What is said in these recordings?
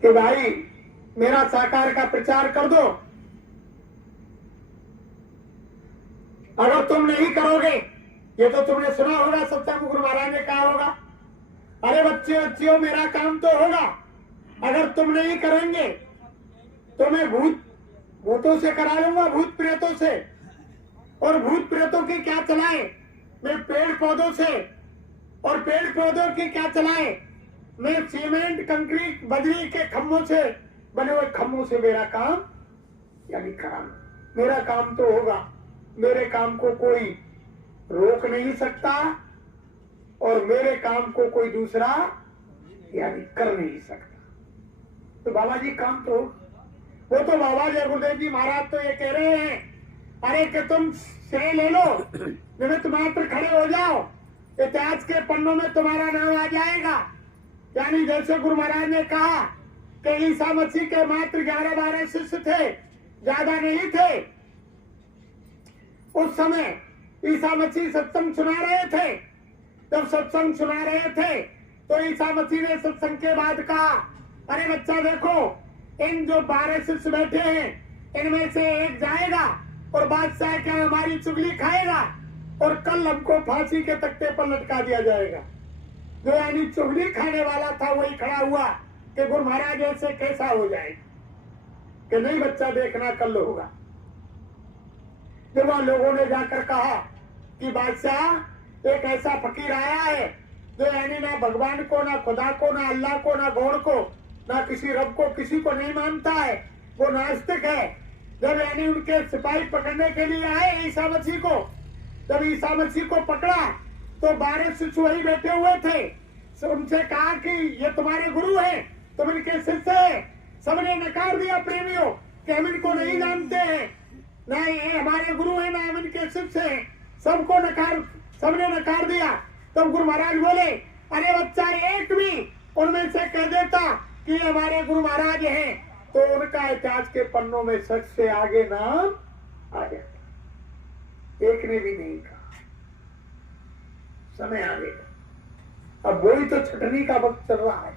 कि भाई मेरा साकार का प्रचार कर दो। अगर तुम नहीं करोगे, ये तो तुमने सुना होगा, सत्संग गुरु महाराज ने कहा होगा, अरे बच्चियों मेरा काम तो होगा, अगर तुम नहीं करेंगे तो मैं भूतों से करा लूंगा, भूत प्रेतों से। और भूत प्रेतों की क्या चलाए, मैं पेड़ पौधों से, और पेड़ पौधों की क्या चलाए, मैं सीमेंट कंक्रीट बजरी के खम्भों से बने हुए खम्भों से मेरा काम यानी कराना। मेरा काम तो होगा, मेरे काम को कोई रोक नहीं सकता और मेरे काम को कोई दूसरा यानी कर नहीं सकता। तो बाबा जी काम तो, वो तो बाबा जी गुरुदेव जी महाराज तो ये कह रहे हैं, अरे कि तुम श्रेय ले लो, निमित्त मात्र खड़े हो जाओ, इतिहास के पन्नों में तुम्हारा नाम आ जाएगा। यानी जैसे गुरु महाराज ने कहा कि ईसा मसीह के मात्र 11-12 शिष्य थे, ज्यादा नहीं थे। उस समय ईसा मसीह सत्संग सुना रहे थे। जब सत्संग सुना रहे थे तो ईसा मसीह ने सत्संग के बाद कहा, अरे बच्चा देखो, इन जो 12 शिष्य बैठे हैं इनमें से एक जाएगा और बादशाह क्या हमारी चुगली खाएगा और कल हमको फांसी के तख्ते पर लटका दिया जाएगा। जो यानी चुगली खाने वाला था वही खड़ा हुआ कि गुरु महाराज ऐसे कैसा हो जाएगा, कि नहीं बच्चा देखना कल होगा। जब वहां लोगों ने जाकर कहा कि बादशाह एक ऐसा फकीर आया है जो यानी ना भगवान को, ना खुदा को, ना अल्लाह को, ना गौड़ को, ना किसी रब को, किसी को नहीं मानता है, वो नास्तिक है। जब यानी उनके सिपाही पकड़ने के लिए आए ईसा मसीह को, जब ईसा मसीह को पकड़ा तो 12 शिष्य वही बैठे हुए थे। उनसे कहा कि ये तुम्हारे गुरु हैं, तुम इनके शिष्य हैं। सबने नकार दिया प्रेमियों कि हम इनको नहीं जानते हैं, ना ये हमारे गुरु हैं, ना हम इनके शिष्य हैं। सबने नकार दिया। तब गुरु महाराज बोले, अरे बच्चा एक भी उनमें से कह देता कि ये हमारे गुरु महाराज हैं तो उनका इतिहास के पन्नों में सच से आगे नाम आ जाता। एक ने भी नहीं कहा। समय आ गया, अब वही तो छटनी का वक्त चल रहा है।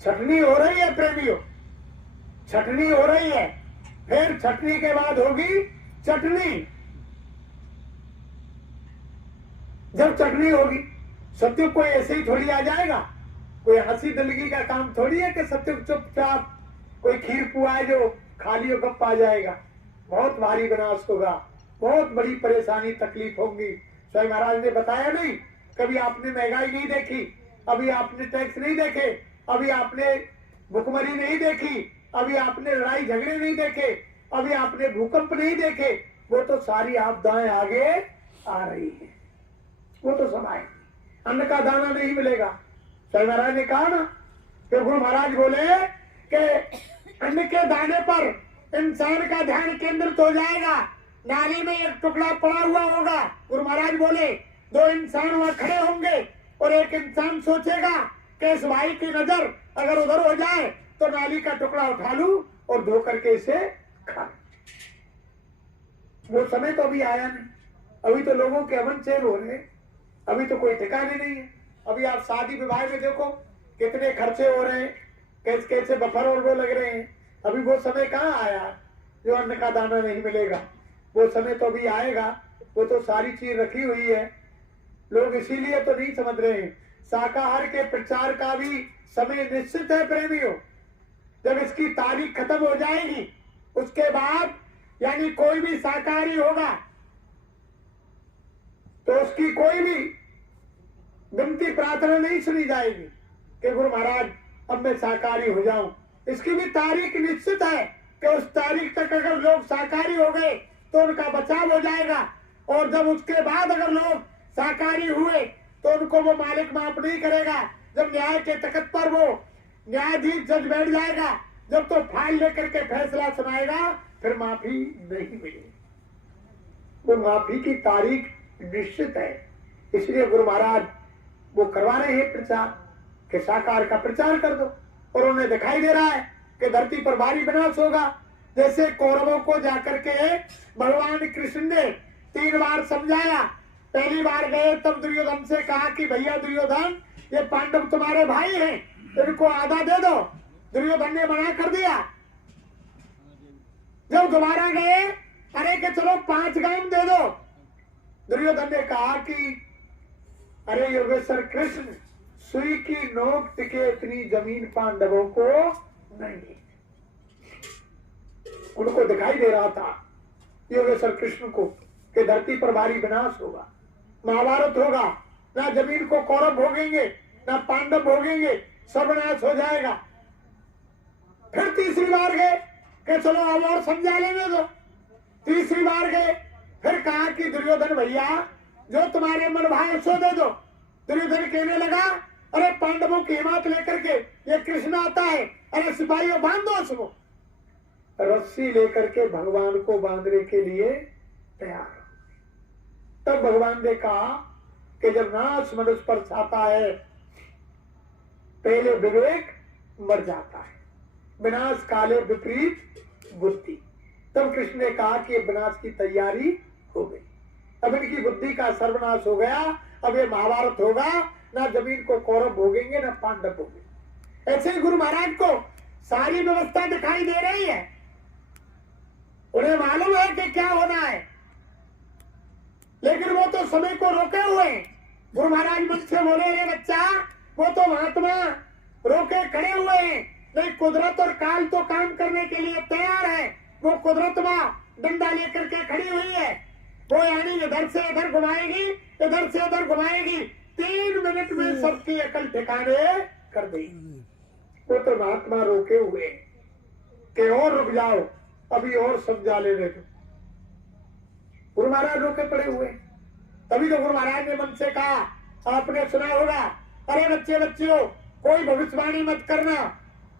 छटनी हो रही है प्रेमियों, छटनी हो रही है। फिर छटनी के बाद होगी चटनी। जब चटनी होगी, सत्युग कोई ऐसे ही थोड़ी आ जाएगा। कोई हंसी दलगी का काम थोड़ी है कि सत्युग चुपचाप कोई खीर पुआ है जो खाली और गप आ जाएगा। बहुत भारी विनाश होगा, बहुत बड़ी परेशानी तकलीफ होंगी। स्वयं महाराज ने बताया नहीं, कभी आपने महंगाई नहीं देखी, अभी आपने टैक्स नहीं देखे, अभी आपने भुखमरी नहीं देखी, अभी आपने लड़ाई झगड़े नहीं देखे, अभी आपने भूकंप नहीं देखे। वो तो सारी आपदाएं आगे आ रही है, वो तो सब आए। अन्न का दाना नहीं मिलेगा। स्वयं महाराज ने कहा ना कि गुरु महाराज बोले कि अन्न के दाने पर इंसान का ध्यान केंद्रित हो जाएगा। नाली में एक टुकड़ा पड़ा हुआ होगा, गुरु महाराज बोले 2 इंसान वहां खड़े होंगे और एक इंसान सोचेगा कि इस भाई की नजर अगर उधर हो जाए तो नाली का टुकड़ा उठा लूं और धो करके इसे खा। वो समय तो अभी आया नहीं। अभी तो लोगों के अमन चैन हो रहे हैं, अभी तो कोई ठिकाने नहीं है। अभी आप शादी विवाह में देखो कितने खर्चे हो रहे हैं, कैसे कैसे बफर और वो लग रहे हैं। अभी वो समय कहाँ आया जो अन्न का दाना नहीं मिलेगा। वो समय तो अभी आएगा, वो तो सारी चीज रखी हुई है। लोग इसीलिए तो नहीं समझ रहे हैं। शाकाहार के प्रचार का भी समय निश्चित है प्रेमियों। जब इसकी तारीख खत्म हो जाएगी उसके बाद यानी कोई भी शाकाहारी होगा तो उसकी कोई भी विनती प्रार्थना नहीं सुनी जाएगी कि गुरु महाराज अब मैं शाकाहारी हो जाऊं। इसकी भी तारीख निश्चित है कि उस तारीख तक अगर लोग शाकाहारी हो गए तो उनका बचाव हो जाएगा। और जब उसके बाद अगर लोग शाकाहारी हुए तो उनको वो मालिक माफ नहीं करेगा। जब न्याय के तख्त पर वो न्यायाधीश जज बैठ जाएगा, जब तो फाइल लेकर के फैसला सुनाएगा, फिर माफी नहीं मिलेगी। वो माफी की तारीख निश्चित है। इसलिए गुरु महाराज वो करवा रहे हैं प्रचार कि शाकाहार का प्रचार कर दो। और उन्हें दिखाई दे रहा है कि धरती पर भारी विनाश होगा। जैसे कौरवों को जाकर के भगवान कृष्ण ने 3 बार समझाया पहली बार गए तब दुर्योधन से कहा कि भैया दुर्योधन, ये पांडव तुम्हारे भाई हैं, इनको आधा दे दो। दुर्योधन ने मना कर दिया। जब दोबारा गए, अरे कि चलो 5 गांव दे दो। दुर्योधन ने कहा कि अरे योगेश्वर कृष्ण, सुई की नोक टिके इतनी जमीन पांडवों को नहीं। उनको दिखाई दे रहा था योगेश्वर कृष्ण को कि धरती पर भारी विनाश होगा, महाभारत होगा, ना जमीन को कौरव भोगेंगे ना पांडव भोगेंगे, सर्वनाश हो जाएगा। फिर तीसरी बार गए कि चलो अब और समझा लेने दो। तीसरी बार गए, फिर कहा कि दुर्योधन भैया, जो तुम्हारे मन भाई सो दे दो। दुर्योधन कहने लगा, अरे पांडवों की हिम्मत लेकर के ये कृष्ण आता है, अरे सिपाहियों बांध दो उसको। रस्सी लेकर के भगवान को बांधने के लिए तैयार। तब भगवान ने कहा कि जब नाश मनुष्य पर छाता है, पहले विवेक मर जाता है, विनाश काले विपरीत बुद्धि। तब कृष्ण ने कहा कि विनाश की तैयारी हो गई, अब इनकी बुद्धि का सर्वनाश हो गया, अब ये महाभारत होगा, ना जमीन को कौरव भोगेंगे ना पांडव भोगेंगे। ऐसे ही गुरु महाराज को सारी व्यवस्था दिखाई दे रही है, उन्हें मालूम है कि क्या होना है, लेकिन वो तो समय को रोके हुए हैं। गुरु महाराज मुझसे बोले, रे बच्चा, वो तो महात्मा रोके खड़े हुए हैं, नहीं कुदरत और काल तो काम करने के लिए तैयार है। वो कुदरत माँ डंडा लेकर के खड़ी हुई है, वो यानी इधर से इधर घुमाएगी, इधर से इधर घुमाएगी, 3 मिनट में सबकी अकल ठिकाने कर देगी। वो तो महात्मा रोके हुए कि और रुक जाओ, अभी और समझा लेने दो। गुरु महाराज रोके पड़े हुए। तभी तो गुरु महाराज ने मन से कहा, आपने सुना होगा, अरे बच्चे बच्चियों, कोई भविष्यवाणी मत करना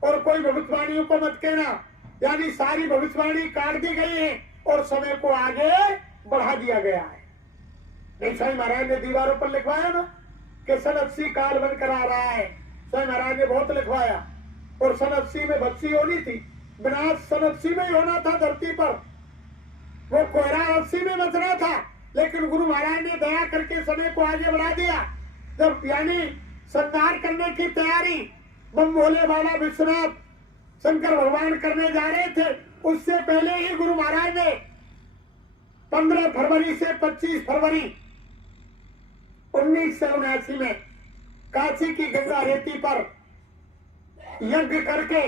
और कोई भविष्यवाणियों को मत कहना। यानी सारी भविष्यवाणी काट दी गई है और समय को आगे बढ़ा दिया गया है। नहीं, स्वामी महाराज ने दीवारों पर लिखवाया ना कि सन 80 काल बनकर आ रहा है। स्वामी महाराज ने बहुत लिखवाया, और सन 80 में भक्ति होनी थी, विनाश सन 80 में ही होना था धरती पर, वो कोहरा 80 में बचना था, लेकिन गुरु महाराज ने दया करके समय को आगे बढ़ा दिया। जब यानी संहार करने की तैयारी बम भोले बाबा विश्वनाथ शंकर भगवान करने जा रहे थे, उससे पहले ही गुरु महाराज ने 15 फरवरी से 25 फरवरी 1979 में काशी की गंगा रेती पर यज्ञ करके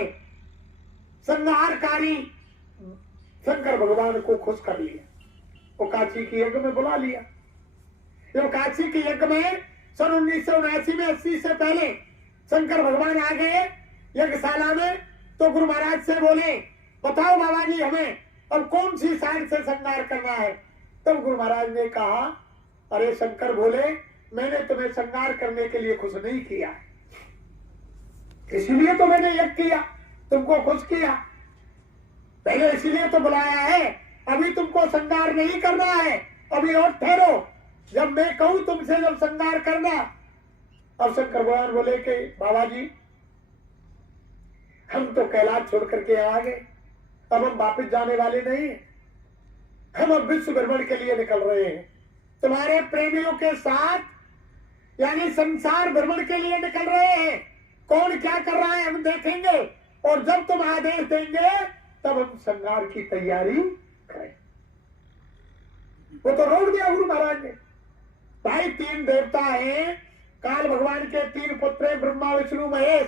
संहारकारी शंकर भगवान को खुश कर लिया। वो काशी की यज्ञ में बुला लिया। जब काशी के यज्ञ में सन 1979 में 80 से पहले शंकर भगवान आ गए यज्ञशाला में, तो गुरु महाराज से बोले, बताओ बाबा जी हमें अब कौन सी साइड से संहार करना है। तब गुरु महाराज ने कहा, अरे शंकर बोले, मैंने तुम्हें संहार करने के लिए खुश नहीं किया, इसीलिए तो मैंने यज्ञ किया, तुमको खुश किया, पहले इसीलिए तो बुलाया है। अभी तुमको संहार नहीं करना है, अभी और ठहरो, जब मैं कहूं तुमसे जब संहार करना। अब शंकर भगवान बोले कि बाबा जी, हम तो कैलाश छोड़ करके आ गए, अब हम वापस जाने वाले नहीं, हम अब विश्व भ्रमण के लिए निकल रहे हैं, तुम्हारे प्रेमियों के साथ यानी संसार भ्रमण के लिए निकल रहे हैं। कौन क्या कर रहा है हम देखेंगे, और जब तुम आदेश देंगे तब हम संहार की तैयारी करें। वो तो रोक दिया गुरु महाराज ने। भाई 3 देवता हैं, काल भगवान के 3 पुत्र हैं, ब्रह्मा विष्णु महेश,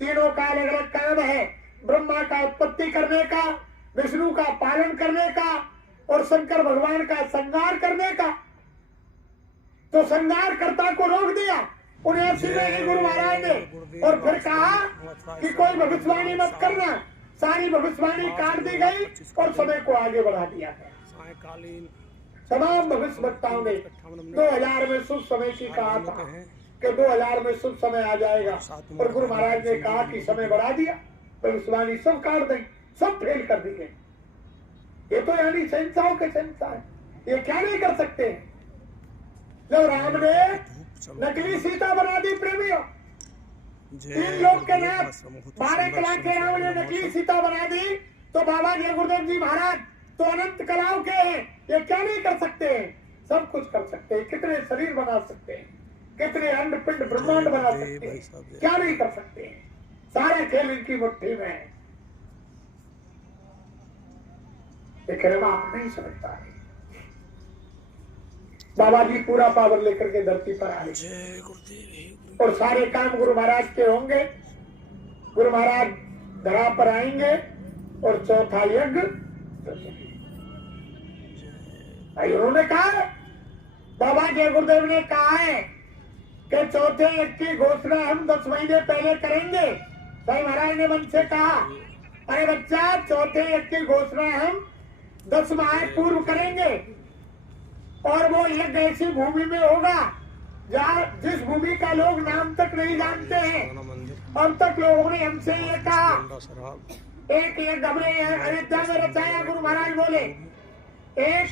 तीनों का अलग अलग काम है। ब्रह्मा का उत्पत्ति करने का, विष्णु का पालन करने का, और शंकर भगवान का संहार करने का। तो संहार कर्ता को रोक दिया 79 में ही गुरु महाराज ने, और फिर कहा कि कोई भविष्यवाणी मत करना। सारी भविष्यवाणी काट दी गई और समय को आगे बढ़ा दिया गया। तमाम भविष्य वक्ताओं ने 2000 में शुभ समय की कहा था कि 2000 में शुभ समय आ जाएगा, और गुरु महाराज ने कहा कि समय बढ़ा दिया, भविष्यवाणी सब काट दी, सब फेल कर दी गई। ये तो यानी शहंशाहों के शहंशाह है, ये क्या नहीं कर सकते हैं। जब राम ने नकली सीता बना दी प्रेमियों, 3 लोग के नाथ 12 कला के राम ने नकली सीता बना दी, तो बाबा जी गुरुदेव जी महाराज तो अनंत कलाओं के हैं, ये क्या नहीं कर सकते हैं। सब कुछ कर सकते हैं, कितने शरीर बना सकते हैं, कितने अंड पिंड ब्रह्मांड बना सकते हैं, क्या नहीं कर सकते हैं। सारे खेल इनकी मुट्ठी में है, लेकिन आप नहीं समझ पा रहे। बाबा जी पूरा पावर लेकर के धरती पर आए और सारे काम गुरु महाराज के होंगे। गुरु महाराज धरा पर आएंगे और चौथा यज्ञ भाई उन्होंने कहा है, बाबा जय गुरुदेव ने कहा है कि चौथे यज्ञ की घोषणा हम 10 महीने पहले करेंगे। भाई महाराज ने मन से कहा, अरे बच्चा चौथे यज्ञ की घोषणा हम 10 माह पूर्व करेंगे और वो यज्ञ ऐसी भूमि में होगा जहाँ जिस भूमि का लोग नाम तक नहीं जानते हैं। अब तक लोगों ने हमसे ये कहा, एक यज्ञ हमने अयोध्या में रचाया, गुरु महाराज बोले, एक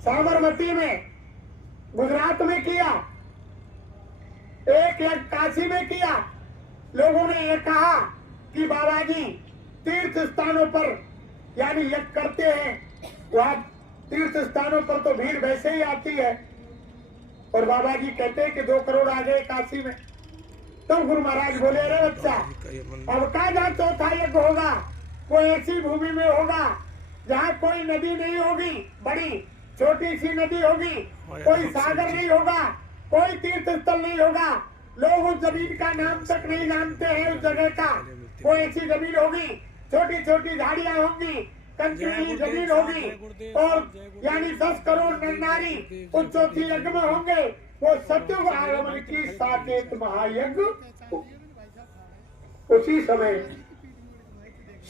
साबरमती में गुजरात में किया, एक यज्ञ काशी में किया। लोगों ने ये कहा कि बाबा जी तीर्थ स्थानों पर यानी यज्ञ करते हैं, वहां तीर्थ स्थानों पर तो भीड़ वैसे ही आती है। और बाबा जी कहते हैं कि 2 करोड़ आ गए काशी में। तो गुरु महाराज बोले, अरे बच्चा अब कहा जहाँ चौथा यज्ञ होगा कोई ऐसी भूमि में होगा जहाँ कोई नदी नहीं होगी, बड़ी छोटी सी नदी होगी, कोई सागर नहीं होगा, कोई तीर्थ स्थल नहीं होगा, लोग उस जमीन का नाम तक नहीं जानते हैं उस जगह का। कोई ऐसी जमीन होगी, छोटी छोटी झाड़ियां होंगी, कंकरीली जमीन होगी और यानी 10 करोड़ नर नारी उस चौथी यज्ञ में होंगे। वो सत्युग आगमन की साकेत महायज्ञ, उसी समय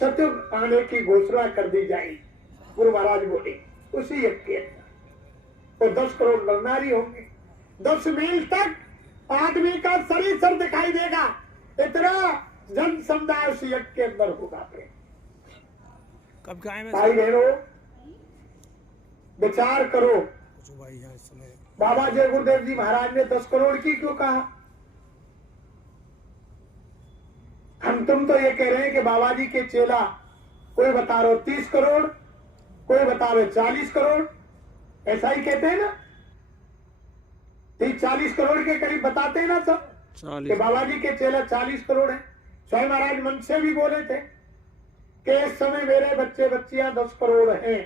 सत्युग आने की घोषणा कर दी जाएगी। गुरु महाराज बोले उसी यज्ञ के तो 10 करोड़ नर नारी होंगे, 10 मील तक आदमी का शरीर सर दिखाई देगा, इतना जन समुदाय उस यज्ञ के अंदर होगा। कब क्या है भाई बहनों विचार करो, भाई यहाँ इस समय बाबा जय गुरुदेव जी महाराज ने 10 करोड़ की क्यों कहा? हम तुम तो ये कह रहे हैं कि बाबा जी के चेला, कोई बता रहे 30 करोड़, कोई बता रहे 40 करोड़, ऐसा ही कहते हैं ना, 30-40 करोड़ के करीब बताते हैं ना सब कि बाबा जी के चेला 40 करोड़ है। स्वयं महाराज मन से भी बोले थे कि इस समय मेरे बच्चे बच्चियां 10 करोड़ हैं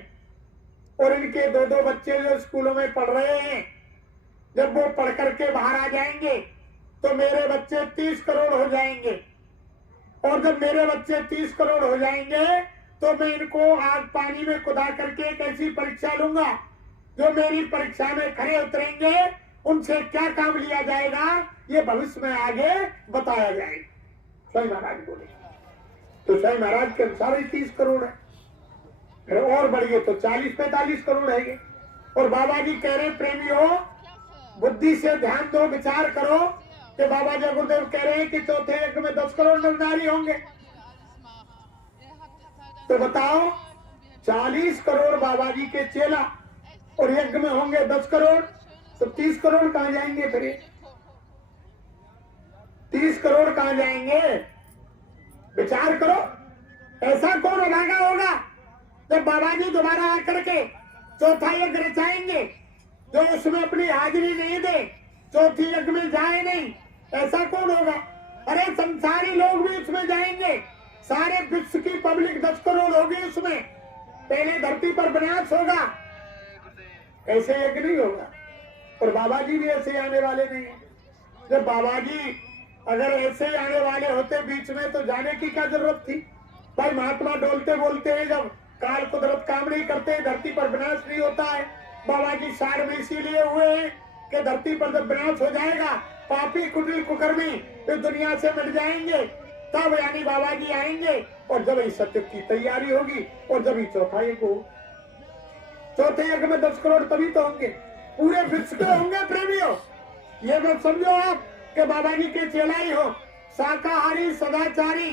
और इनके 2-2 बच्चे जो स्कूलों में पढ़ रहे हैं, जब वो पढ़ करके बाहर आ जाएंगे तो मेरे बच्चे 30 करोड़ हो जाएंगे। और जब मेरे बच्चे 30 करोड़ हो जाएंगे तो मैं इनको आग पानी में कुदा करके एक ऐसी परीक्षा लूंगा, जो मेरी परीक्षा में खरे उतरेंगे उनसे क्या काम लिया जाएगा ये भविष्य में आगे बताया जाएगा। स्वयं महाराज बोले तो स्वयं महाराज के अनुसार ही 30 करोड़ है, फिर और बढ़िए तो 40-45 करोड़ है ये। और बाबा जी कह रहे प्रेमियों बुद्धि से ध्यान दो, विचार करो कि बाबा जय गुरुदेव कह रहे हैं कि चौथे यज्ञ में 10 करोड़ नर नारी होंगे। तो बताओ 40 करोड़ बाबा जी के चेला और यज्ञ में होंगे 10 करोड़, तो 30 करोड़ कहां जाएंगे? फिर 30 करोड़ कहां जाएंगे? विचार करो, ऐसा कौन अभागा होगा जब बाबा जी दोबारा आकर के चौथा यज्ञ रचाएंगे जो उसमें अपनी हाजिरी नहीं दे, चौथी यज्ञ में जाए नहीं, ऐसा कौन होगा? अरे संसारी लोग भी उसमें जाएंगे, सारे विश्व की पब्लिक 10 करोड़ होगी उसमें। पहले धरती पर विनाश होगा, ऐसे यज्ञ नहीं होगा। और बाबा जी भी ऐसे आने वाले नहीं है। जब बाबा जी अगर ऐसे आने वाले होते बीच में तो जाने की क्या जरूरत थी? भाई महात्मा डोलते बोलते हैं, जब काल कुदरत काम नहीं करते धरती पर विनाश नहीं होता है। बाबा जी सार में इसीलिए हुए हैं कि धरती पर जब विनाश हो जाएगा पापी कुटिल कुकर्मी इस दुनिया से मिट जाएंगे, तब यानी बाबा जी आएंगे और जब इस सत्य की तैयारी होगी और जब ही चौथा यज्ञ हो। चौथे यज्ञ में 10 करोड़ तभी तो होंगे, पूरे विश्व के होंगे प्रेमियों। ये मत समझो आप कि बाबा जी के चेला ही हो, शाकाहारी सदाचारी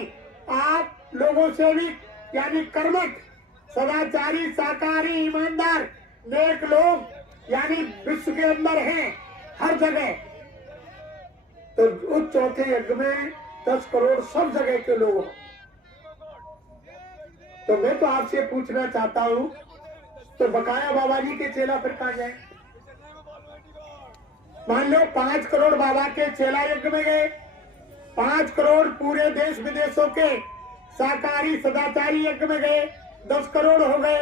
आप लोगों से भी यानी कर्मठ सदाचारी शाकाहारी ईमानदार नेक लोग यानी विश्व के अंदर हैं हर जगह। तो उस चौथे यज्ञ में 10 करोड़ सब जगह के लोग हो। तो मैं तो आपसे पूछना चाहता हूं, तो बकाया बाबा जी के चेला फिर कहां जाए? मान लो 5 करोड़ बाबा के चेला यज्ञ में गए, 5 करोड़ पूरे देश विदेशों के शाकाहारी सदाचारी यज्ञ में गए, 10 करोड़ हो गए।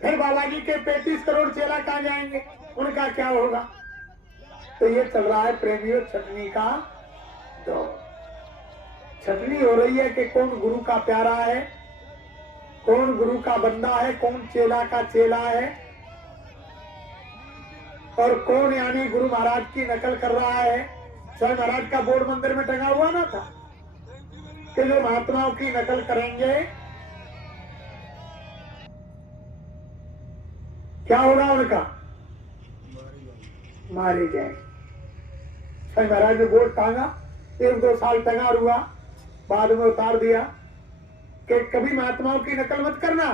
फिर बाबा जी के 35 करोड़ चेला कहाँ जाएंगे, उनका क्या होगा? तो ये चल रहा है प्रेमियों छटनी का दौर। छटनी हो रही है कि कौन गुरु का प्यारा है, कौन गुरु का बंदा है, कौन चेला का चेला है, और कौन यानी गुरु महाराज की नकल कर रहा है। स्वयं महाराज का बोर्ड मंदिर में टंगा हुआ ना था कि जो महात्माओं की नकल करेंगे क्या होगा, उनका मारे जाए। स्वयं महाराज ने बोर्ड टांगा, 1-2 साल टंगा हुआ, बाद में उतार दिया कि कभी महात्माओं की नकल मत करना,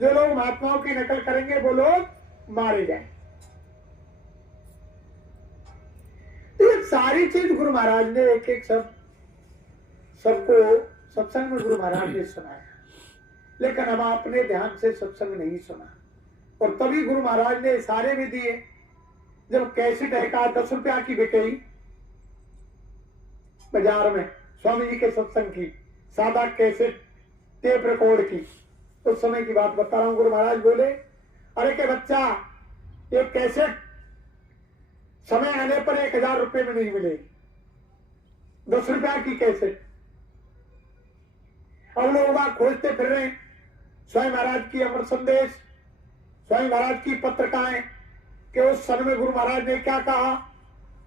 जो लोग महात्माओं की नकल करेंगे वो लोग मारे जाए। ये सारी चीज गुरु महाराज ने एक एक सबको सत्संग में गुरु महाराज ने सुनाया, लेकिन हम अपने ध्यान से सत्संग नहीं सुना। और तभी गुरु महाराज ने सारे भी दिए। जब कैसेट एक 10 रुपया की बिकेगी बाजार में स्वामी जी के सत्संग की, सादा कैसेट टेप रिकॉर्ड की, उस समय की बात बता रहा हूं। गुरु महाराज बोले, अरे के बच्चा, ये कैसेट समय आने पर 1000 रुपए में नहीं मिलेगी, 10 रुपया की कैसेट। अब लोग वहां खोजते फिर रहे स्वयं महाराज की अमर संदेश, स्वयं महाराज की पत्रिकाएं कि उस सन में गुरु महाराज ने क्या कहा,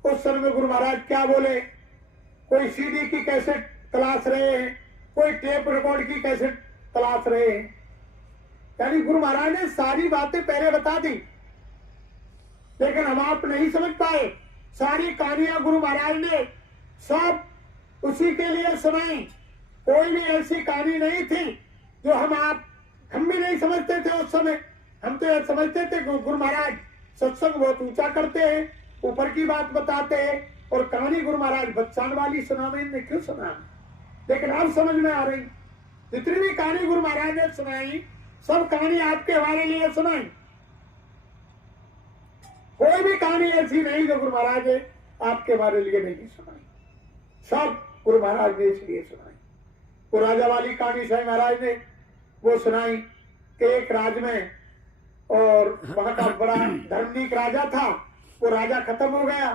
उस सन में गुरु महाराज क्या बोले। कोई सीडी की कैसेट तलाश रहे हैं, कोई टेप रिकॉर्ड की कैसेट तलाश रहे हैं। यानी गुरु महाराज ने सारी बातें पहले बता दी, लेकिन हम आप नहीं समझ पाए। सारी कहानियां गुरु महाराज ने सब उसी के लिए सुनाई। कोई भी ऐसी कहानी नहीं थी जो हम भी नहीं समझते थे उस समय। हम तो यह समझते थे गुरु महाराज सत्संग बहुत ऊंचा करते हैं, ऊपर की बात बताते हैं, और कहानी गुरु महाराज बच्चान वाली सुना में इनने क्यों सुना। लेकिन अब समझ में आ रही, जितनी भी कहानी गुरु महाराज ने सुनाई, सब कहानी आपके हमारे लिए सुनाई। कोई भी कहानी ऐसी नहीं जो गुरु महाराज ने आपके हमारे लिए नहीं सुनाई, सब गुरु महाराज ने इसलिए सुनाई। वो राजा वाली कहानी स्वयं महाराज ने वो सुनाई कि एक राज में, और वहां का बड़ा धर्मनीक राजा था, वो राजा खत्म हो गया।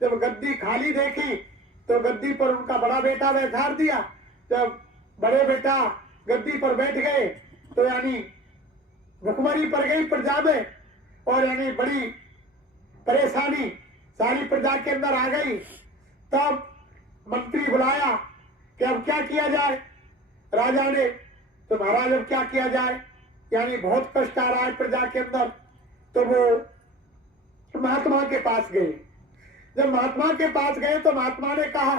जब गद्दी खाली देखी तो गद्दी पर उनका बड़ा बेटा बैठार दिया। जब बड़े बेटा गद्दी पर बैठ गए तो यानी भुखमरी पड़ गई प्रजा में, और यानी बड़ी परेशानी सारी प्रजा के अंदर आ गई। तब मंत्री बुलाया कि अब क्या किया जाए। राजा ने, तो महाराज अब क्या किया जाए, यानी बहुत कष्ट आ रहा है प्रजा के अंदर। तो वो महात्मा के पास गए। जब महात्मा के पास गए तो महात्मा ने कहा,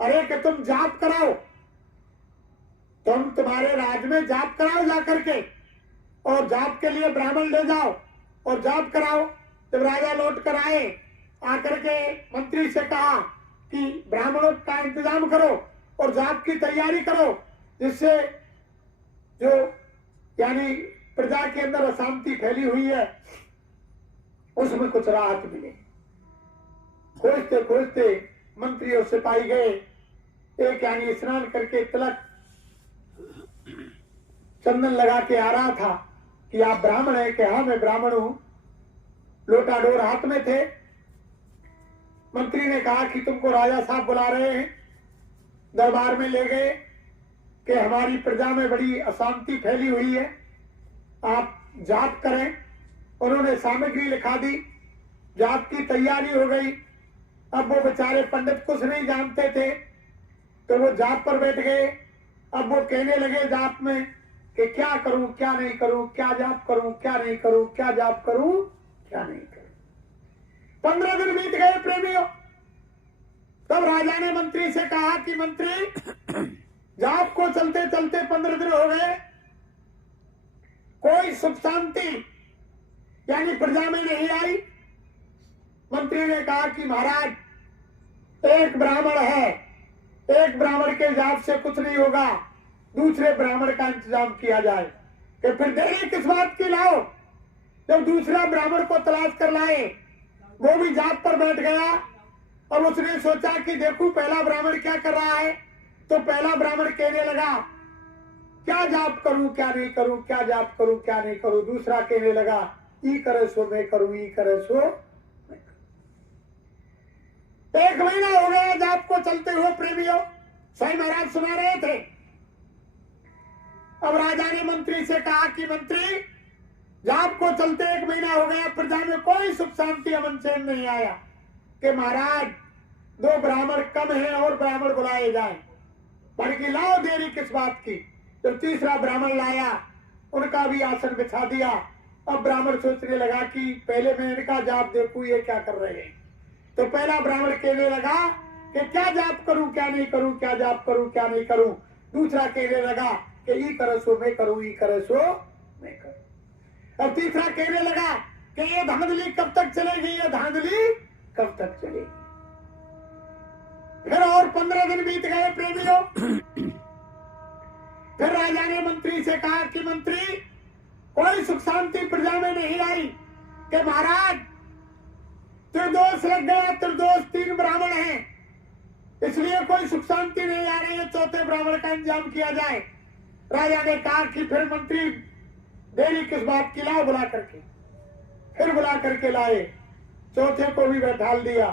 अरे कि तुम जाप कराओ, तुम तुम्हारे राज में जाप कराओ जाकर के, और जाप के लिए ब्राह्मण ले जाओ और जाप कराओ। जब राजा लौट कर आए, आकर के मंत्री से कहा कि ब्राह्मणों का इंतजाम करो और जाप की तैयारी करो, जिससे जो यानी प्रजा के अंदर अशांति फैली हुई है उसमें कुछ राहत मिले। खोजते खोजते मंत्री और सिपाही गए। एक यानी स्नान करके तिलक चंदन लगा के आ रहा था कि आप ब्राह्मण है? कि हाँ मैं ब्राह्मण हूं। लोटा डोर हाथ में थे। मंत्री ने कहा कि तुमको राजा साहब बुला रहे हैं। दरबार में ले गए कि हमारी प्रजा में बड़ी अशांति फैली हुई है, आप जाप करें। उन्होंने सामग्री लिखा दी, जाप की तैयारी हो गई। अब वो बेचारे पंडित कुछ नहीं जानते थे, तो वो जाप पर बैठ गए। अब वो कहने लगे जाप में कि क्या करूं क्या नहीं करूं, क्या जाप करूं क्या नहीं करूं, क्या जाप करूं क्या नहीं करूं। 15 दिन बीत गए प्रेमियों। तब राजा ने मंत्री से कहा कि मंत्री, जाप को चलते चलते 15 दिन हो गए, कोई सुख शांति यानी प्रजा में नहीं आई। मंत्री ने कहा कि महाराज एक ब्राह्मण है, एक ब्राह्मण के जाप से कुछ नहीं होगा, दूसरे ब्राह्मण का इंतजाम किया जाए। कि फिर देरी किस बात की, लाओ। जब दूसरा ब्राह्मण को तलाश कर लाए वो भी जाप पर बैठ गया। अब उसने सोचा कि देखूं पहला ब्राह्मण क्या कर रहा है। तो पहला ब्राह्मण कहने लगा क्या जाप करूं क्या नहीं करूं, क्या जाप करूं क्या नहीं करूं। दूसरा कहने लगा ई करे सो मैं करूं, ई करे सो मैं करूं। 1 महीना हो गया जाप को चलते हुए प्रेमियों, स्वयं महाराज सुना रहे थे। अब राजा ने मंत्री से कहा कि मंत्री जाप को चलते 1 महीना हो गया, प्रजा में कोई सुख शांति अमन चैन नहीं आया कि महाराज 2 ब्राह्मण कम है और ब्राह्मण बुलाए जाए। बल्कि लाओ देरी किस बात की। तो तीसरा ब्राह्मण लाया, उनका भी आसन बिछा दिया। अब ब्राह्मण सोचने लगा कि पहले मैं इनका जाप देखूं ये क्या कर रहे हैं। तो पहला ब्राह्मण कहने लगा कि क्या जाप करूं क्या नहीं करूं, क्या जाप करूं क्या नहीं करूं। दूसरा कहने लगा कि ई करे सो मैं करूं, ई करे सो मैं करूं। और तीसरा कहने लगा कि ये धांधली कब तक चलेगी, ये धांधली कब तक चलेगी। फिर और 15 दिन बीत गए प्रेमियों। फिर राजा ने मंत्री से कहा कि मंत्री कोई सुख शांति प्रजा में नहीं आई कि महाराज त्रिदोष लग गया, त्रिदोष 3 ब्राह्मण हैं, इसलिए कोई सुख शांति नहीं आ रही है, 4थे ब्राह्मण का इंतजाम किया जाए। राजा ने कहा कि फिर मंत्री देरी किस बात की, लाओ बुला करके। फिर बुला करके लाए, 4थे को भी बैठाल दिया।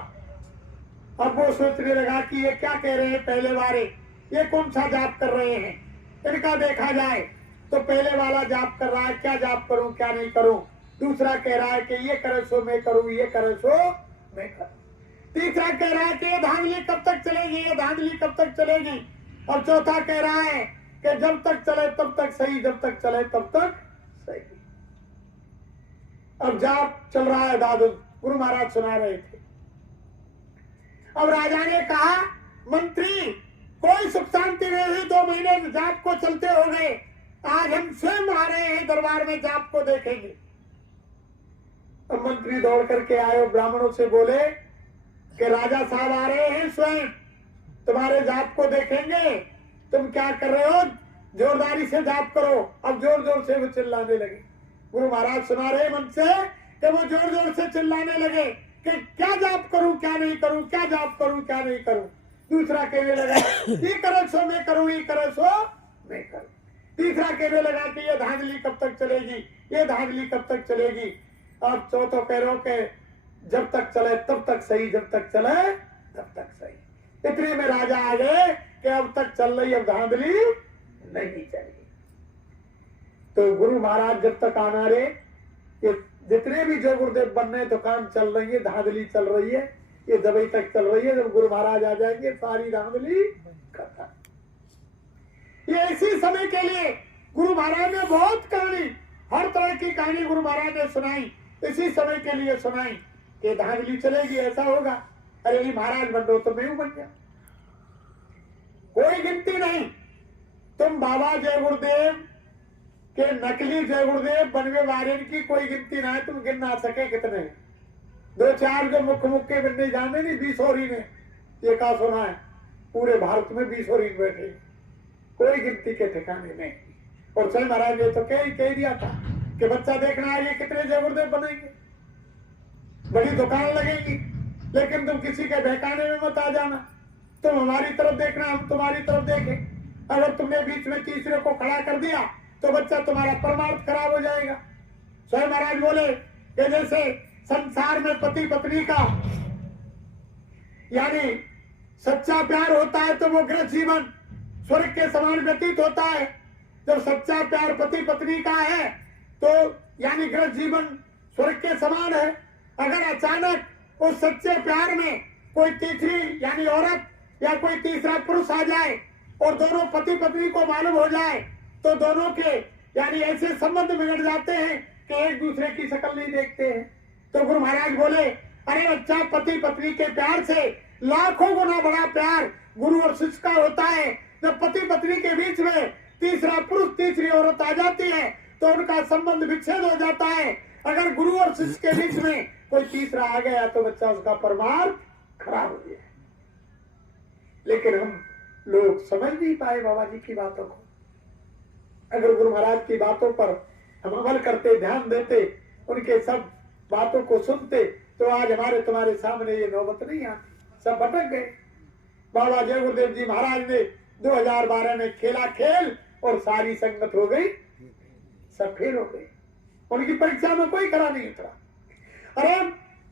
अब वो सोचने लगा कि ये क्या कह रहे हैं पहले वाले, ये कौन सा जाप कर रहे हैं, इनका देखा जाए। तो पहले वाला जाप कर रहा है क्या जाप करूं क्या नहीं करूं। दूसरा कह रहा है कि ये करे सो मैं करूं, ये करे सो मैं करूं। तीसरा कह रहा है कि ये धांधली कब तक चलेगी, ये धांधली कब तक चलेगी। और चौथा कह रहा है कि जब तक चले तब तक सही, जब तक चले तब तक सही। अब जाप चल रहा है, दादू गुरु महाराज सुना रहे थे। अब राजा ने कहा मंत्री कोई सुख शांति नहीं हुई, 2 महीने जाप को चलते हो गए, आज हम स्वयं आ रहे हैं दरबार में जाप को देखेंगे। अब मंत्री दौड़ करके आए और ब्राह्मणों से बोले कि राजा साहब आ रहे हैं, स्वयं तुम्हारे जाप को देखेंगे। तुम क्या कर रहे हो, जोरदारी से जाप करो। अब जोर जोर से वो चिल्लाने लगे। गुरु महाराज सुना रहे मन से कि वो जोर जोर से चिल्लाने लगे कि क्या जाप करूं क्या नहीं करूं, क्या जाप करूं क्या नहीं करूं। दूसरा कहने लगा ये करे सो मैं करूं, ये करे सो मैं करूं। तीसरा कहने लगा कि ये धांधली कब तक चलेगी, ये धांधली कब तक चलेगी। अब चौथा कह रहे हो कि जब तक चले तब तक सही, जब तक चले तब तक सही। इतने में राजा आ गए कि अब तक चल रही, अब धांधली नहीं चलेगी। तो गुरु महाराज जब तक आना रहे, ये जितने भी जो गुरुदेव बनने दुकान चल रही है, धांधली चल रही है, ये जब तक चल रही है। जब गुरु महाराज आ जाएंगे सारी धांधली खत्म। ये इसी समय के लिए गुरु महाराज ने बहुत कहानी, हर तरह की कहानी गुरु महाराज ने सुनाई, इसी समय के लिए सुनाई कि धांधली चलेगी, ऐसा होगा। अरे ये महाराज बन रहे तो मैं हूं बन गया, कोई गिनती नहीं। तुम बाबा जय गुरुदेव के नकली जय गुरुदेव बनवे वाले की कोई गिनती ना है, तुम गिन ना सके कितने। 2-4 जो मुख्य मुख्य बनने जाने नहीं, 20 और ही ने ये कहा सुना है, पूरे भारत में 20 और ही बैठे, कोई गिनती के ठिकाने नहीं। और स्वयं महाराज ने तो कह दिया था कि बच्चा देखना है ये कितने जय गुरुदेव बनेंगे, बड़ी दुकान लगेगी, लेकिन तुम किसी के बहकाने में मत आ जाना, तुम हमारी तरफ देखना, हम तुम्हारी तरफ देखें। अगर तुमने बीच में तीसरे को खड़ा कर दिया तो बच्चा तुम्हारा परमार्थ खराब हो जाएगा। स्वयं महाराज बोले कि जैसे संसार में पति पत्नी का यानी सच्चा प्यार होता है तो वो गृह जीवन स्वर्ग के समान व्यतीत होता है। जब सच्चा प्यार पति पत्नी का है तो यानी गृह जीवन स्वर्ग के समान है। अगर अचानक उस सच्चे प्यार में कोई तीसरी यानी औरत या कोई तीसरा पुरुष आ जाए और दोनों पति पत्नी को मालूम हो जाए तो दोनों के यानी ऐसे संबंध बिगड़ जाते हैं कि एक दूसरे की शक्ल नहीं देखते हैं। तो गुरु महाराज बोले अरे बच्चा, पति पत्नी के प्यार से लाखों गुना बड़ा प्यार गुरु और शिष्य का होता है। जब पति पत्नी के बीच में तीसरा पुरुष तीसरी औरत आ जाती है तो उनका संबंध विच्छेद हो जाता है। अगर गुरु और शिष्य के बीच में कोई तीसरा आ गया तो बच्चा उसका परमार्थ खराब हो गया। लेकिन हम लोग समझ नहीं पाए बाबा जी की बातों को। अगर गुरु महाराज की बातों पर हम अमल करते, ध्यान देते, उनके सब बातों को सुनते तो आज हमारे तुम्हारे सामने ये नौबत नहीं आती, सब भटक गए। बाबा जय गुरुदेव जी महाराज ने 2012 में खेला खेल और सारी संगत हो गई, सब फेल हो गए। उनकी परीक्षा में कोई खरा नहीं उतरा। अरे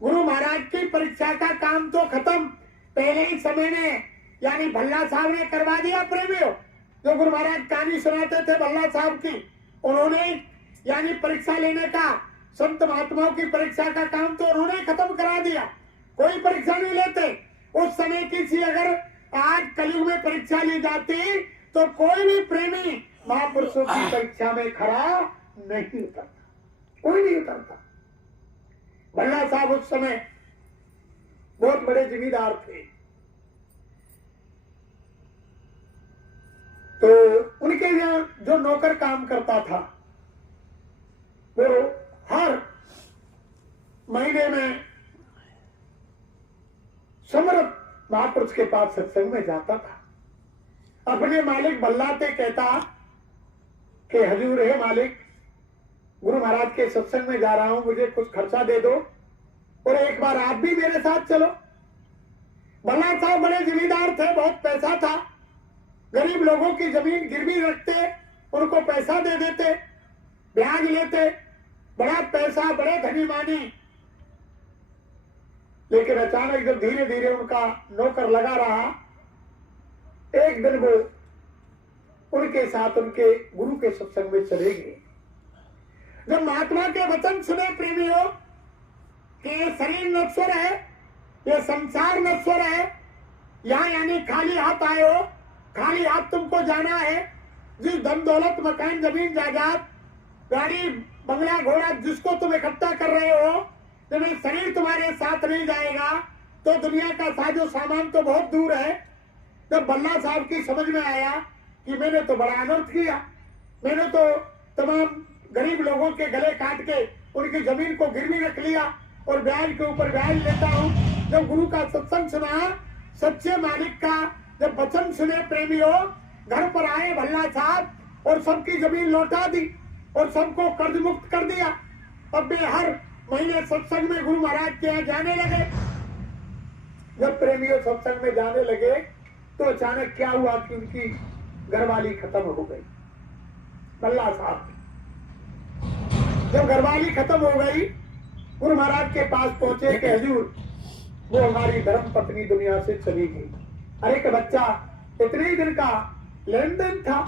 गुरु महाराज की परीक्षा का काम तो खत्म पहले ही समय में, यानी भल्ला साहब ने करवा दिया। प्रेमियों, जो गुरु महाराज कहानी सुनाते थे भल्ला साहब की, उन्होंने यानी परीक्षा लेने का, संत महात्माओं की परीक्षा का काम तो उन्होंने खत्म करा दिया। कोई परीक्षा नहीं लेते उस समय की सी। अगर आज कलयुग में परीक्षा ली जाती तो कोई भी प्रेमी महापुरुषों की परीक्षा में खरा नहीं उतरता, कोई नहीं उतरता। भल्ला साहब उस समय बहुत बड़े जिम्मेदार थे, तो उनके यहाँ जो नौकर काम करता था वो हर महीने में समर्थ महापुरुष के पास सत्संग में जाता था। अपने मालिक बल्लाते कहता कि हजूर है मालिक, गुरु महाराज के सत्संग में जा रहा हूं, मुझे कुछ खर्चा दे दो और एक बार आप भी मेरे साथ चलो। बल्ला साहब बड़े जिम्मेदार थे, बहुत पैसा था, गरीब लोगों की जमीन गिरवी रखते, उनको पैसा दे देते, ब्याज लेते, बड़ा पैसा, बड़े धनी मानी। लेकिन अचानक जब धीरे धीरे उनका नौकर लगा रहा, एक दिन वो उनके साथ उनके गुरु के सत्संग में चले गए। जब महात्मा के वचन सुने प्रेमियों कि ये शरीर नश्वर है, ये संसार नश्वर है, यहाँ यानी खाली हाथ आए हो, खाली हाथ तुमको जाना है। जिस धन दौलत मकान जमीन जायदाद गाड़ी बंगला घोड़ा जिसको तुम इकट्ठा कर रहे हो, जब ये शरीर तुम्हारे साथ नहीं जाएगा तो दुनिया का साजो सामान तो बहुत दूर है। जब बल्ला साहब की समझ में आया कि मैंने तो बड़ा अनर्थ किया, मैंने तो तमाम गरीब लोगों के गले काट के उनकी जमीन को गिरवी रख लिया और ब्याज के ऊपर ब्याज लेता हूँ। जब गुरु का सत्संग सुना, सच्चे मालिक का जब वचन सुने प्रेमियों, घर पर आए भल्ला साहब और सबकी जमीन लौटा दी और सबको कर्ज मुक्त कर दिया। अब वे हर महीने सत्संग में गुरु महाराज के यहाँ जाने लगे। जब प्रेमियों सत्संग में जाने लगे तो अचानक क्या हुआ कि उनकी घरवाली खत्म हो गई। भल्ला साहब जब घरवाली खत्म हो गई, गुरु महाराज के पास पहुंचे कि हजूर वो हमारी धर्म पत्नी दुनिया से चली गई। अरे का बच्चा, इतने ही दिन का लेन देन था,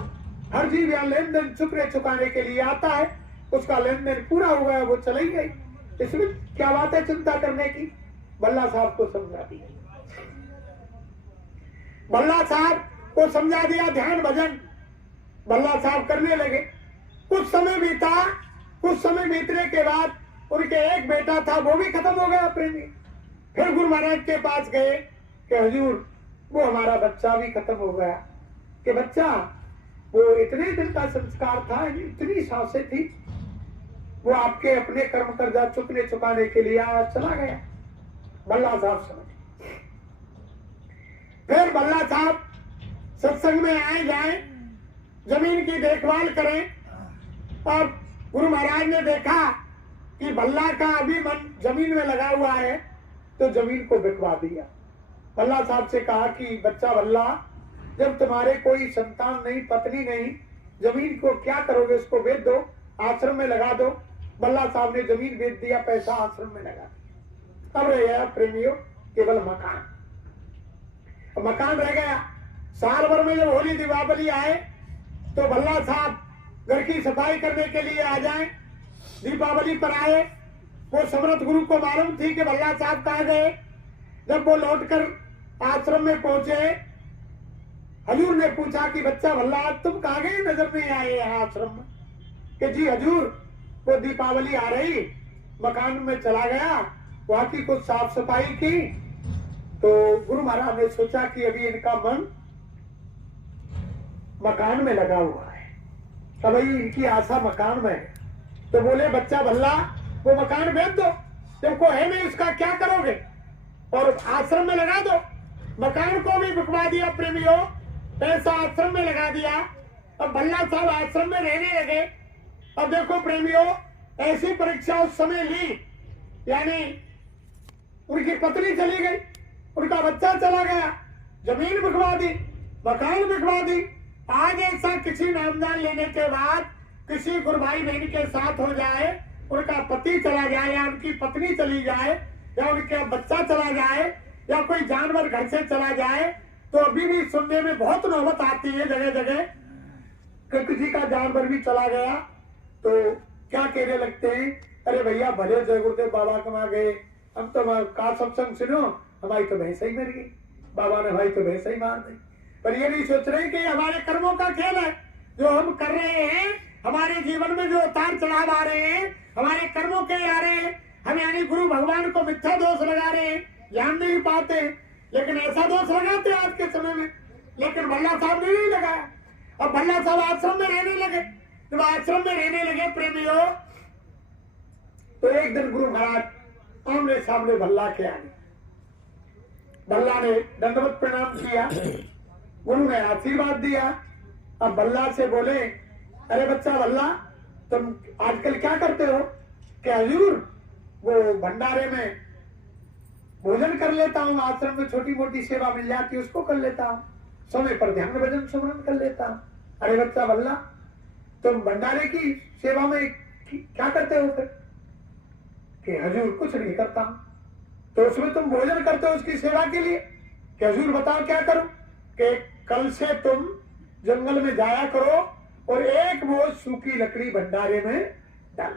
हर जीव यहाँ लेन देन चुकाने के लिए आता है, उसका लेन देन पूरा हो गया, वो चली गई, इसमें क्या बात है चिंता करने की। बल्ला साहब को समझा दिया, बल्ला साहब को समझा दिया, ध्यान भजन बल्ला साहब करने लगे। कुछ समय बीता, कुछ समय बीतने के बाद उनके एक बेटा था, वो भी खत्म हो गया प्रेमी। फिर गुरु महाराज के पास गए कि हजूर वो हमारा बच्चा भी खत्म हो गया। कि बच्चा वो इतने दिन का संस्कार था, इतनी सांसें थी, वो आपके अपने कर्म कर्जा चुकाने के लिए आया, चला गया। बल्ला साहब समझ। फिर बल्ला साहब सत्संग में आए जाए, जमीन की देखभाल करें। और गुरु महाराज ने देखा कि बल्ला का अभी मन जमीन में लगा हुआ है, तो जमीन को बिकवा दिया। बल्ला साहब से कहा कि बच्चा बल्ला, जब तुम्हारे कोई संतान नहीं, पत्नी नहीं, जमीन को क्या करोगे, इसको बेच दो, आश्रम में लगा दो। बल्ला साहब ने जमीन बेच दिया, पैसा आश्रम में लगा दिया। अब रह गया प्रेमियों केवल मकान, मकान रह गया। साल भर में जब होली दीपावली आए तो बल्ला साहब घर की सफाई करने के लिए आ जाए। दीपावली पर आए, वो समर्थ गुरु को मालूम थी कि बल्ला साहब कहाँ गए। जब वो लौटकर आश्रम में पहुंचे, हजूर ने पूछा कि बच्चा भल्ला तुम कहाँ गए, नजर नहीं आए यहाँ आश्रम में। कि जी हजूर वो दीपावली आ रही, मकान में चला गया, वहां की कुछ साफ सफाई की, तो गुरु महाराज ने सोचा कि अभी इनका मन मकान में लगा हुआ है, अभी इनकी आशा मकान में है। तो बोले बच्चा भल्ला वो मकान बेच दो, तुमको है नहीं, उसका क्या करोगे, और आश्रम में लगा दो। मकान को भी बिकवा दिया प्रेमियों, पैसा आश्रम में लगा दिया। अब भल्ला साहब आश्रम में रहने लगे। अब देखो प्रेमियों, ऐसी परीक्षा उस समय ली, यानी उनकी पत्नी चली गई, उनका बच्चा चला गया, जमीन बिकवा दी, मकान बिकवा दी। आज ऐसा किसी नामदान लेने के बाद किसी गुरु भाई बहन के साथ हो जाए, उनका पति चला जाए या उनकी पत्नी चली जाए या उनका बच्चा चला जाए या कोई जानवर घर से चला जाए, तो अभी भी सुनने में बहुत नौबत आती है जगह जगह कि किसी का जानवर भी चला गया तो क्या कहने लगते हैं, अरे भैया भले जय गुरुदेव बाबा कमा गए, हम तो का सत्संग सुनो, हमारी तो भैंस ही मर गई, बाबा ने भाई तो भैंस ही मार दी। पर ये नहीं सोच रहे कि हमारे कर्मों का खेल है, जो हम कर रहे हैं, हमारे जीवन में जो उतार चढ़ाव आ रहे हैं, हमारे कर्मों के आ रहे हैं, हम यानी गुरु भगवान को मिथ्या दोष लगा रहे हैं, ध्यान नहीं पाते। लेकिन ऐसा दोष लगाते आज के समय में, लेकिन भल्ला साहब ने नहीं लगाया। अब भल्ला साहब आश्रम में रहने लगे। जब आश्रम में रहने लगे प्रेमियों, तो एक दिन गुरु महाराज आमने सामने भल्ला के आए। भल्ला ने दंडवत प्रणाम किया, गुरु ने आशीर्वाद दिया। अब भल्ला से बोले, अरे बच्चा भल्ला, तुम आजकल क्या करते हो? कि हजूर वो भंडारे में भोजन कर लेता हूँ, आश्रम में छोटी मोटी सेवा मिल जाती है उसको कर लेता हूँ, समय पर ध्यान भजन सुमरन कर लेता हूँ। अरे बच्चा भल्ला, तुम भंडारे की सेवा में क्या करते हो फिर? कि हजूर कुछ नहीं करता हूं। तो उसमें तुम भोजन करते हो उसकी सेवा के लिए? कि हजूर बताओ क्या करूं? कि कल से तुम जंगल में जाया करो और एक बोझ सूखी लकड़ी भंडारे में डाल।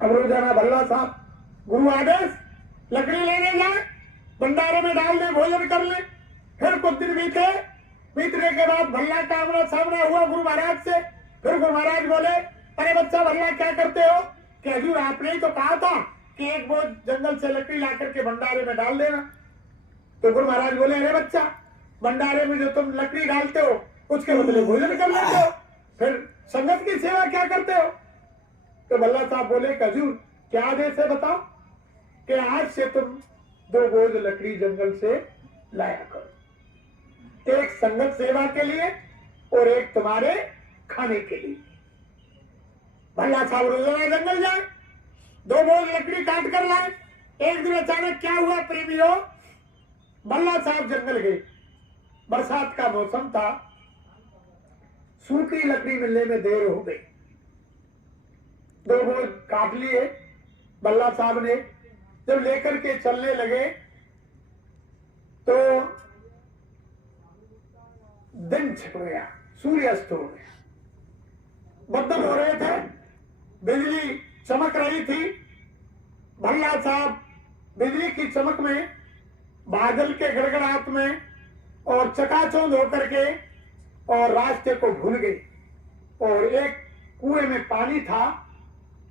अब रोजाना भल्ला साहब गुरु आदेश, लकड़ी लेने जाए, भंडारे में डाल दे, भोजन कर ले। फिर कुछ दिन बीतने के बाद भल्ला का आमना सामना हुआ गुरु महाराज से। फिर गुरु महाराज बोले, अरे बच्चा भल्ला क्या करते हो? कि हजूर आपने ही तो कहा था कि एक बोझ जंगल से लकड़ी ला करके भंडारे में डाल देना। तो गुरु महाराज बोले, अरे बच्चा, भंडारे में जो तुम लकड़ी डालते हो उसके बदले भोजन कर लेते हो, फिर संगत की सेवा क्या करते हो? तो भल्ला साहब बोले, हजूर क्या आदेश है बताओ? कि आज से तुम 2 बोझ लकड़ी जंगल से लाया करो, एक संगत सेवा के लिए और एक तुम्हारे खाने के लिए। भल्ला साहब रोजाना जंगल जाए, 2 बोझ लकड़ी काट कर लाए। एक दिन अचानक क्या हुआ प्रेमियों, भल्ला साहब जंगल गए, बरसात का मौसम था, सूखी लकड़ी मिलने में देर हो गई। 2 बोझ काट लिए भल्ला साहब ने। जब लेकर के चलने लगे तो दिन छिप गया, सूर्यास्त हो गया, बदल हो रहे थे, बिजली चमक रही थी। भल्ला साहब बिजली की चमक में, बादल के गड़गड़ाहट में और चकाचौंध होकर के और रास्ते को भूल गए और एक कुएं में पानी था,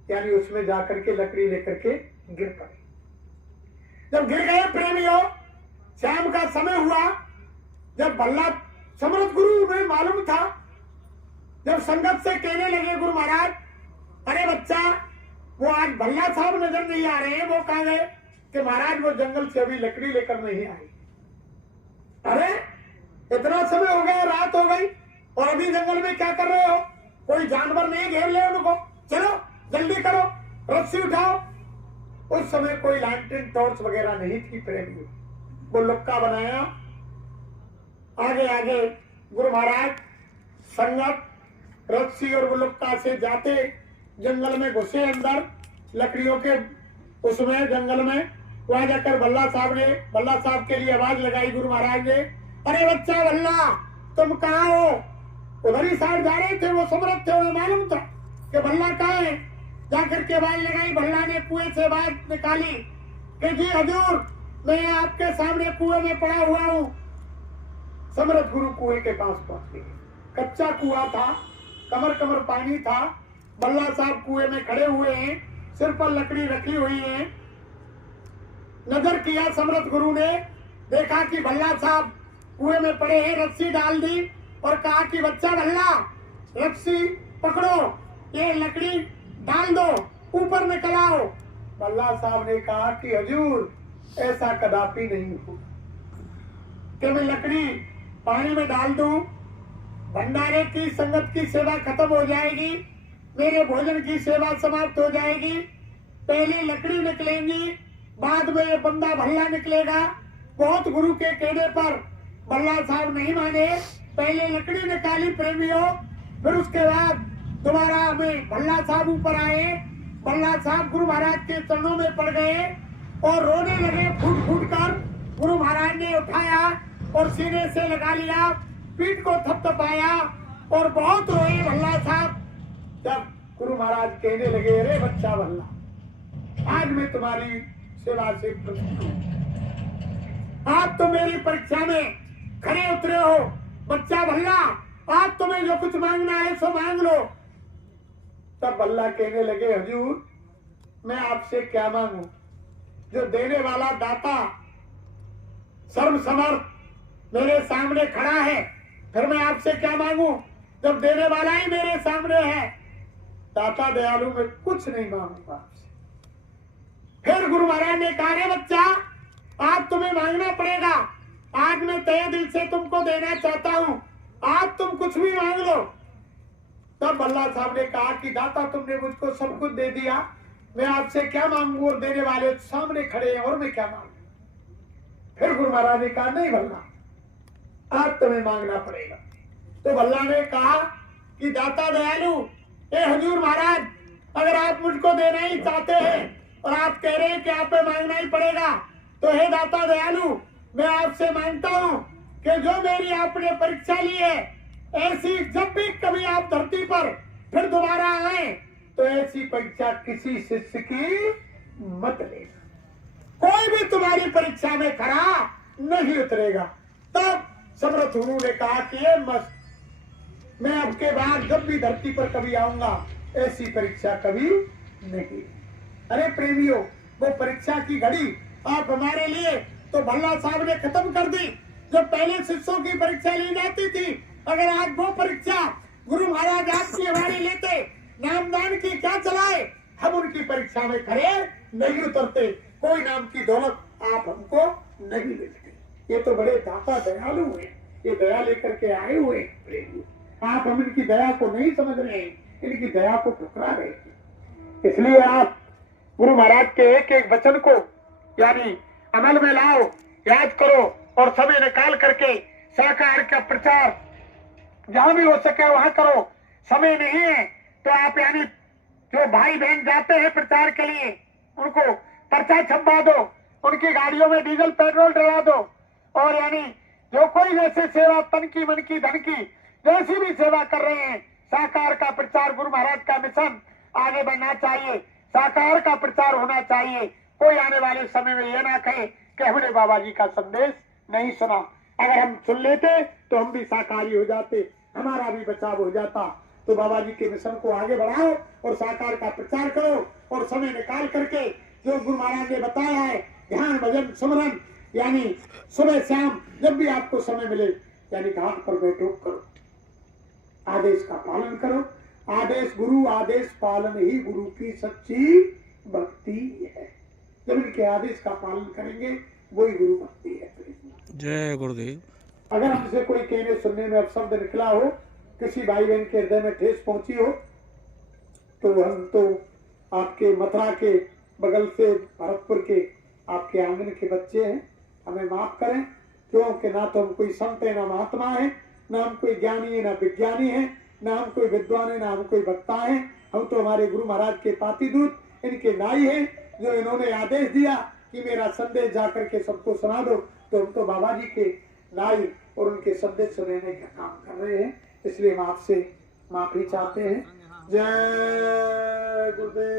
यानी उसमें जाकर के लकड़ी लेकर के गिर पड़े। जब गिर गए प्रेमियों, शाम का समय हुआ, जब भल्ला समर्थ गुरु में मालूम था, जब संगत से कहने लगे गुरु महाराज, अरे बच्चा, वो आज भल्ला साहब नजर नहीं आ रहे हैं, वो कहाँ गए? कि महाराज वो जंगल से अभी लकड़ी लेकर नहीं आई। अरे इतना समय हो गया, रात हो गई और अभी जंगल में क्या कर रहे हो? कोई जानवर नहीं घेर ले उनको, चलो जल्दी करो, रस्सी उठाओ। उस समय कोई लैंटर्न टॉर्च वगैरह नहीं थी प्रेमी, वो लुक्का बनाया। आगे आगे गुरु महाराज संगत रस्सी और गुलुक्का से जाते जंगल में घुसे अंदर, लकड़ियों के उसमें जंगल में। वहां जाकर भल्ला साहब के लिए आवाज लगाई गुरु महाराज ने, अरे बच्चा भल्ला, तुम कहाँ हो? उधर ही साइड जा रहे थे, वो समर्थ थे, उन्हें मालूम था कि भल्ला कहाँ है। जाकर के आवाज लगाई, भल्ला ने कुएं से आवाज निकाली कि जी हजूर, मैं आपके सामने कुएं में पड़ा हुआ हूँ। समर्थ गुरु कुएं के पास पहुंच गए। कच्चा कुआं था, कमर कमर पानी था। भल्ला साहब कुएं में खड़े हुए हैं, सिर पर लकड़ी रखी हुई है। नजर किया समर्थ गुरु ने, देखा कि भल्ला साहब कुएं में पड़े हैं, रस्सी डाल दी और कहा कि बच्चा भल्ला, रस्सी पकड़ो, ये लकड़ी डाल दो, ऊपर निकल आओ। भल्ला साहब ने कहा कि हजूर, ऐसा कदापि नहीं हो कि मैं लकड़ी पानी में डाल दूं, भंडारे की संगत की सेवा खत्म हो जाएगी, मेरे भोजन की सेवा समाप्त हो जाएगी। पहले लकड़ी निकलेंगी, बाद में ये बंदा भल्ला निकलेगा। बहुत गुरु के कहने पर भल्ला साहब नहीं माने, पहले लकड़ी निकाली प्रेमियों, फिर उसके बाद दोबारा हमें भल्ला साहब ऊपर आए। भल्ला साहब गुरु महाराज के चरणों में पड़ गए और रोने लगे फूट फूट कर। गुरु महाराज ने उठाया और सीने से लगा लिया, पीठ को थपथपाया और बहुत रोए भल्ला साहब। जब गुरु महाराज कहने लगे, अरे बच्चा भल्ला, आज मैं तुम्हारी सेवा से प्रसन्न हूं। आप तो मेरी परीक्षा में खड़े उतरे हो। बच्चा भल्ला, आप तुम्हें जो कुछ मांगना है सो मांग लो। तब भल्ला कहने लगे, हजूर मैं आपसे क्या मांगू, जो देने वाला दाता सर्वसमर्थ मेरे सामने खड़ा है, फिर मैं आपसे क्या मांगू जब देने वाला ही मेरे सामने है। दाता दयालु मैं कुछ नहीं मांगूंगा आपसे। फिर गुरु महाराज ने कहा, रे बच्चा आज तुम्हें मांगना पड़ेगा, आज मैं तहे दिल से तुमको देना चाहता हूं, आज तुम कुछ भी मांग लो। तब भल्ला साहब ने कहा कि दाता तुमने मुझको सब कुछ दे दिया, मैं आपसे क्या मांगू, और देने वाले सामने खड़े हैं और मैं क्या मांगू। फिर गुरु महाराज ने कहा, नहीं भल्ला आज तुम्हें मांगना पड़ेगा। तो भल्ला ने कहा कि दाता दयालु, ए हजूर महाराज, अगर आप मुझको देना ही चाहते हैं और आप कह रहे हैं कि आप पे मांगना ही पड़ेगा, तो हे दाता दयालु मैं आपसे मांगता हूं कि जो मेरी आपने परीक्षा ली है, ऐसी जब भी कभी आप धरती पर फिर दोबारा आए तो ऐसी परीक्षा किसी शिष्य की मत लेना। कोई भी तुम्हारी परीक्षा में खरा नहीं उतरेगा। तब समर्थ गुरु ने कहा कि ये मस्त, मैं अब के बाद जब भी धरती पर कभी आऊंगा ऐसी परीक्षा कभी नहीं। अरे प्रेमियों, वो परीक्षा की घड़ी आप हमारे लिए तो भल्ला साहब ने खत्म कर दी। जो पहले शिष्यों की परीक्षा ली जाती थी, अगर आज वो परीक्षा गुरु महाराज आपकी हमारी लेते, नामदान की क्या चलाए, हम उनकी परीक्षा में खड़े नहीं उतरते, कोई नाम की दौलत आप हमको नहीं मिलती। ये तो बड़े दाता दयालु हैं, ये दया लेकर के आए हुए हैं। आप हम इनकी दया को नहीं समझ रहे हैं, इनकी दया को ठुकरा रहे हैं। इसलिए आप गुरु महाराज के एक एक वचन को यानी अमल में लाओ, याद करो और समय निकाल करके साकार का प्रचार जहां भी हो सके वहां करो। समय नहीं है तो आप यानी जो भाई बहन जाते हैं प्रचार के लिए, उनको पर्चा छपवा दो, उनकी गाड़ियों में डीजल पेट्रोल डलवा दो, और यानी जो कोई जैसे सेवा तन की मन की धन की जैसी भी सेवा कर रहे हैं, साकार का प्रचार गुरु महाराज का मिशन आगे बढ़ना चाहिए, साकार का प्रचार होना चाहिए। कोई आने वाले समय में यह ना कहे कि हमने बाबा जी का संदेश नहीं सुना। अगर हम सुन लेते तो हम भी साकारी हो जाते, हमारा भी बचाव हो जाता। तो बाबा जी के मिशन को आगे बढ़ाओ और साकार का प्रचार करो, और समय निकाल करके जो गुरु महाराज ने बताया है, ध्यान भजन सुमरन, यानी सुबह शाम जब भी आपको समय मिले, यानी घाट पर बैठो करो, आदेश का पालन करो। आदेश गुरु आदेश पालन ही गुरु की सच्ची भक्ति है। जब इनके आदेश का पालन करेंगे वही गुरु भक्ति है। जय गुरुदेव। अगर हमसे कोई कहने सुनने में अपशब्द निकला हो, किसी भाई बहन के हृदय में ठेस पहुंची हो, तो हम तो आपके मथुरा के बगल से भरतपुर के आपके आंगन के बच्चे हैं, हमें माफ करें। क्योंकि ना तो हम कोई संत है, ना महात्मा है, ना हम कोई ज्ञानी है, ना विज्ञानी है, ना हम कोई विद्वान है, ना हम कोई वक्ता है। हम तो हमारे गुरु महाराज के पातीदूत, इनके नाई हैं, जो इन्होंने आदेश दिया कि मेरा संदेश जाकर के सबको सुना दो, तो हम तो बाबा जी के नाई और उनके संदेश सुनाने का काम कर रहे हैं। इसलिए हम आपसे माफी चाहते हैं। जय गुरुदेव।